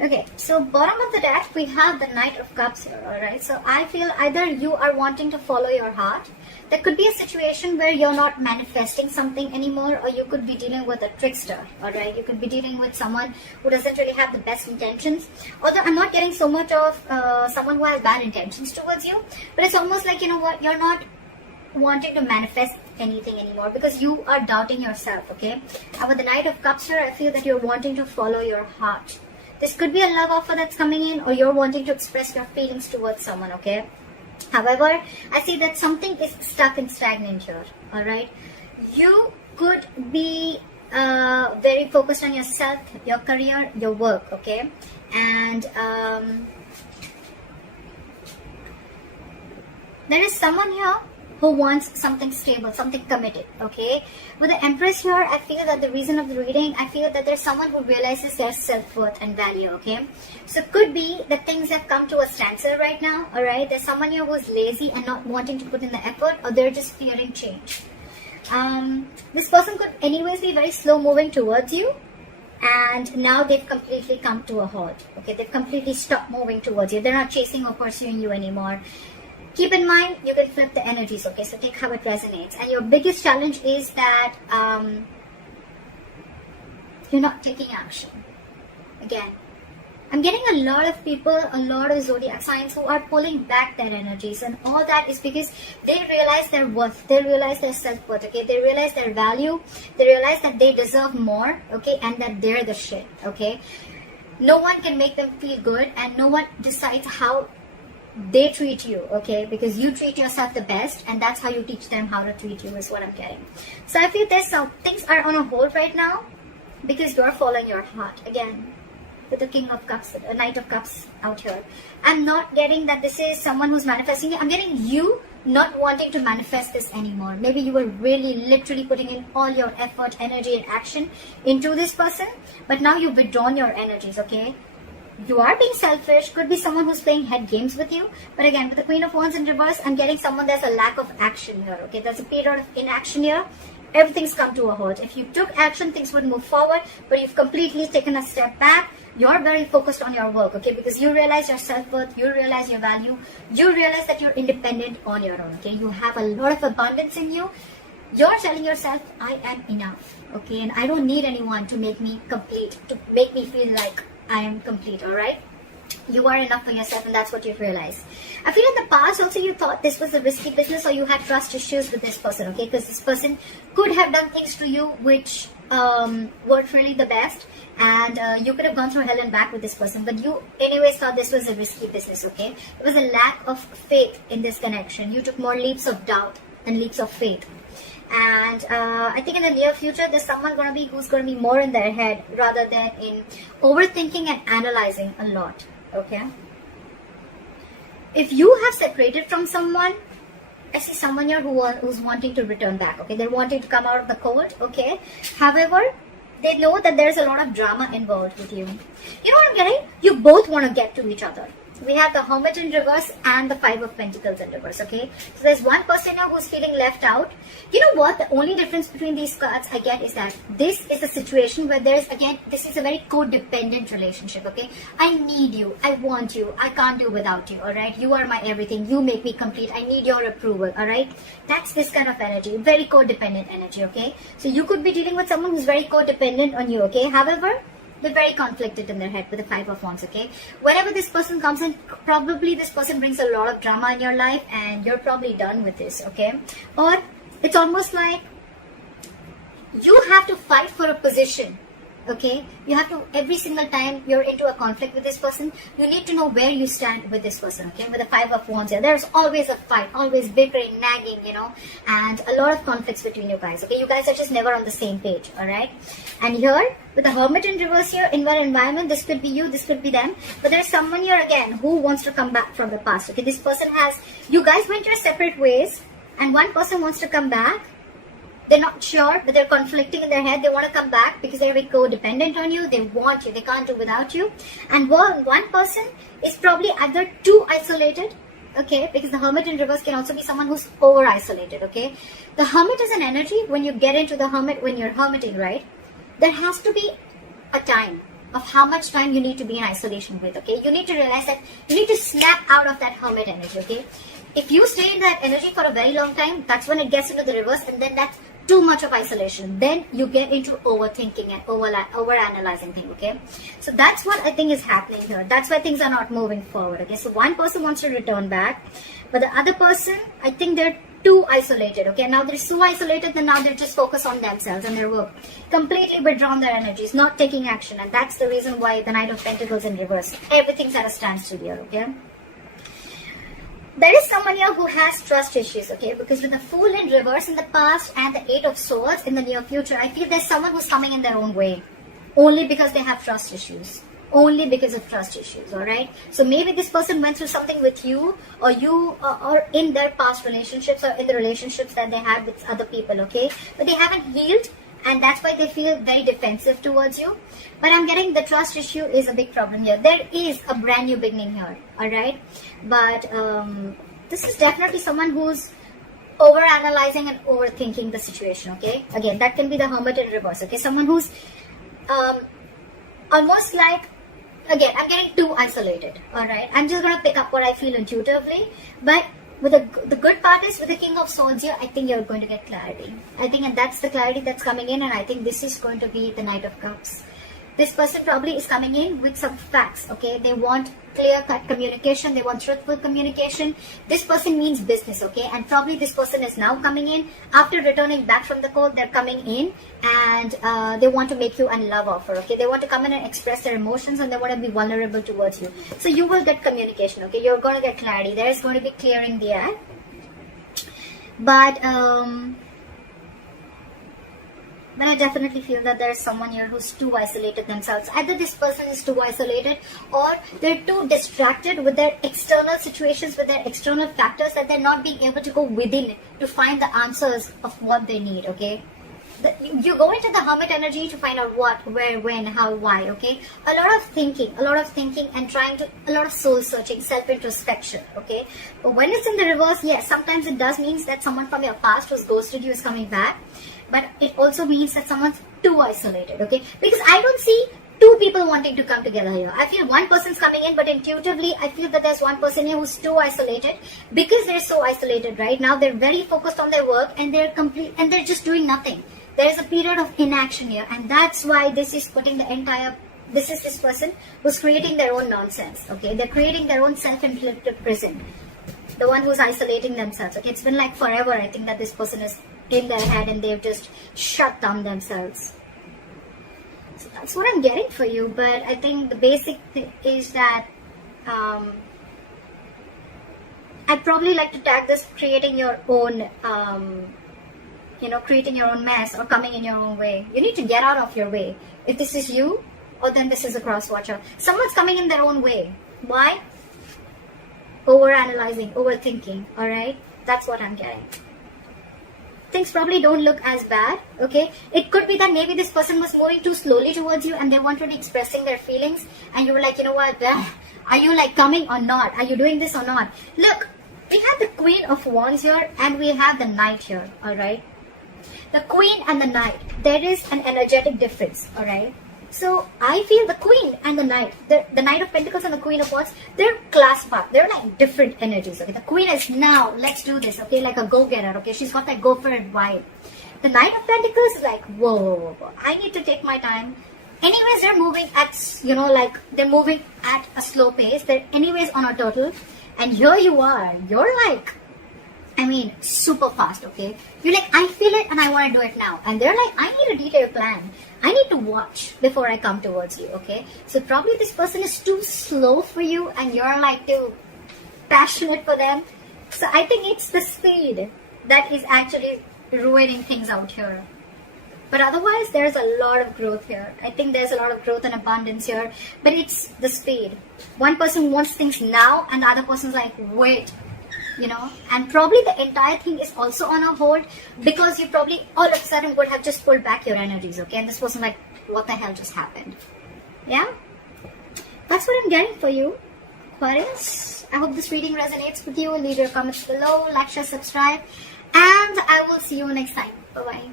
Okay, so bottom of the deck, we have the Knight of Cups here, alright? So I feel either you are wanting to follow your heart. There could be a situation where you're not manifesting something anymore, or you could be dealing with a trickster, alright? You could be dealing with someone who doesn't really have the best intentions. Although I'm not getting so much of someone who has bad intentions towards you, but it's almost like, you know what, you're not wanting to manifest anything anymore because you are doubting yourself, okay? And with the Knight of Cups here, I feel that you're wanting to follow your heart. This could be a love offer that's coming in, or you're wanting to express your feelings towards someone, okay? However, I see that something is stuck and stagnant here, alright? You could be very focused on yourself, your career, your work, okay? And there is someone here who wants something stable, something committed, okay? With the Empress here, I feel that the reason of the reading, I feel that there's someone who realizes their self-worth and value, okay? So it could be that things have come to a standstill right now, alright? There's someone here who's lazy and not wanting to put in the effort, or they're just fearing change. This person could anyways be very slow moving towards you, and now they've completely come to a halt, okay? They've completely stopped moving towards you. They're not chasing or pursuing you anymore. Keep in mind, you can flip the energies, okay? So take how it resonates. And your biggest challenge is that you're not taking action. Again, I'm getting a lot of people, a lot of zodiac signs who are pulling back their energies. And all that is because they realize their worth. They realize their self-worth, okay? They realize their value. They realize that they deserve more, okay? And that they're the shit, okay? No one can make them feel good, and no one decides how they treat you, okay? Because you treat yourself the best, and that's how you teach them how to treat you, is what I'm getting. So I feel there's some things are on a hold right now because you're following your heart. Again, with the King of Cups, Knight of Cups out here, I'm not getting that this is someone who's manifesting it. I'm getting you not wanting to manifest this anymore. Maybe you were really literally putting in all your effort, energy and action into this person, but now you've withdrawn your energies, okay? You are being selfish. Could be someone who's playing head games with you. But again, with the Queen of Wands in reverse, I'm getting someone, there's a lack of action here, okay? There's a period of inaction here. Everything's come to a halt. If you took action, things would move forward, but you've completely taken a step back. You're very focused on your work, okay? Because you realize your self-worth, you realize your value, you realize that you're independent on your own, okay? You have a lot of abundance in you. You're telling yourself, I am enough, okay? And I don't need anyone to make me complete, to make me feel like I am complete, alright? You are enough for yourself, and that's what you've realized. I feel in the past also you thought this was a risky business, or you had trust issues with this person, okay? Because this person could have done things to you which weren't really the best, and you could have gone through hell and back with this person, but you anyways thought this was a risky business, okay? There was a lack of faith in this connection. You took more leaps of doubt than leaps of faith. And I think in the near future, there's someone who's going to be more in their head rather than in overthinking and analyzing a lot, okay? If you have separated from someone, I see someone here who's wanting to return back, okay? They're wanting to come out of the cold, okay? However, they know that there's a lot of drama involved with you. You know what I'm getting? You both want to get to each other. We have the Hermit in reverse and the Five of Pentacles in reverse, okay? So there's one person here who's feeling left out. You know what? The only difference between these cards I get is that this is a situation where there's, again, this is a very codependent relationship, okay? I need you. I want you. I can't do without you, alright? You are my everything. You make me complete. I need your approval, alright? That's this kind of energy. Very codependent energy, okay? So you could be dealing with someone who's very codependent on you, okay? However, they're very conflicted in their head with the Five of Wands, okay? Whenever this person comes in, probably this person brings a lot of drama in your life, and you're probably done with this, okay? Or it's almost like you have to fight for a position, okay? You have to, every single time you're into a conflict with this person, you need to know where you stand with this person, okay? With the Five of Wands here, there's always a fight, always bickering, nagging, you know, and a lot of conflicts between you guys, okay? You guys are just never on the same page, alright? And here, with the Hermit in reverse here, in your environment, this could be you, this could be them, but there's someone here again who wants to come back from the past, okay? This person has, you guys went your separate ways, and one person wants to come back. They're not sure, but they're conflicting in their head. They want to come back because they're very codependent on you. They want you. They can't do without you. And one person is probably either too isolated, okay? Because the Hermit in reverse can also be someone who's over-isolated, okay? The Hermit is an energy. When you get into the Hermit, when you're hermiting, right? There has to be a time, of how much time you need to be in isolation with, okay? You need to realize that you need to snap out of that hermit energy, okay? If you stay in that energy for a very long time, that's when it gets into the reverse, and then that's too much of isolation. Then you get into overthinking and over-analyzing things, okay? So that's what I think is happening here. That's why things are not moving forward, okay? So one person wants to return back, but the other person, I think they're too isolated, okay? Now they're so isolated that now they're just focused on themselves and their work. Completely withdrawn their energies, not taking action. And that's the reason why the Knight of Pentacles in reverse. Everything's at a standstill here, okay? There is someone here who has trust issues, okay? Because with the Fool in reverse in the past and the Eight of Swords in the near future, I feel there's someone who's coming in their own way. Only because they have trust issues. Only because of trust issues, alright? So maybe this person went through something with you, or you, or in their past relationships, or in the relationships that they had with other people, okay? But they haven't healed, and that's why they feel very defensive towards you. But I'm getting the trust issue is a big problem here. There is a brand new beginning here, alright? But this is definitely someone who's over-analyzing and overthinking the situation, okay? Again, that can be the Hermit in reverse, okay? Someone who's almost like, again, I'm getting too isolated, alright? I'm just going to pick up what I feel intuitively, but with the good part is with the King of Swords here, I think you're going to get clarity. I think, and that's the clarity that's coming in, and I think this is going to be the Knight of Cups. This person probably is coming in with some facts, okay? They want clear-cut communication. They want truthful communication. This person means business, okay? And probably this person is now coming in. After returning back from the cold, they're coming in and they want to make you a love offer, okay? They want to come in and express their emotions, and they want to be vulnerable towards you. So you will get communication, okay? You're going to get clarity. There is going to be clearing the air. But I definitely feel that there's someone here who's too isolated themselves. Either this person is too isolated, or they're too distracted with their external situations, with their external factors, that they're not being able to go within to find the answers of what they need, okay? You go into the Hermit energy to find out what, where, when, how, why, okay? A lot of thinking and trying to, a lot of soul searching, self-introspection, okay? But when it's in the reverse, yes, sometimes it does mean that someone from your past who's ghosted you is coming back. But it also means that someone's too isolated, okay? Because I don't see two people wanting to come together here. I feel one person's coming in, but intuitively, I feel that there's one person here who's too isolated. Because they're so isolated right now, they're very focused on their work, and they're just doing nothing. There is a period of inaction here, and that's why this is putting the entire... This is this person who's creating their own nonsense, okay? They're creating their own self-inflicted prison. The one who's isolating themselves, okay? It's been like forever, I think, that this person is in their head and they've just shut down themselves. So that's what I'm getting for you. But I think the basic thing is that I'd probably like to tag this creating your own creating your own mess, or coming in your own way. You need to get out of your way. If this is you, or then this is a cross watcher. Someone's coming in their own way. Why? Over-analyzing, overthinking, alright? That's what I'm getting. Things probably don't look as bad, okay? It could be that maybe this person was moving too slowly towards you and they wanted to be expressing their feelings, and you were like, you know what, are you like coming or not? Are you doing this or not? Look, we have the Queen of Wands here and we have the Knight here, alright? The Queen and the Knight, there is an energetic difference, alright? So I feel the Queen and the Knight, the Knight of Pentacles and the Queen of Wands, they're class part. They're like different energies. Okay, the Queen is now, let's do this. Okay, like a go-getter. Okay, she's got that go for it vibe. The Knight of Pentacles is like, whoa, I need to take my time. Anyways, they're moving at, they're moving at a slow pace. They're anyways on a turtle, and here you are. You're like, super fast. Okay, you're like, I feel it and I want to do it now. And they're like, I need a detailed plan. I need to watch before I come towards you, okay? So probably this person is too slow for you and you're like too passionate for them. So I think it's the speed that is actually ruining things out here. But otherwise, there's a lot of growth here. I think there's a lot of growth and abundance here. But it's the speed. One person wants things now and the other person's like, wait. And probably the entire thing is also on a hold, because you probably all of a sudden would have just pulled back your energies, okay? And this person like, what the hell just happened? Yeah? That's what I'm getting for you, Aquarius. I hope this reading resonates with you. Leave your comments below, like, share, subscribe, and I will see you next time. Bye-bye.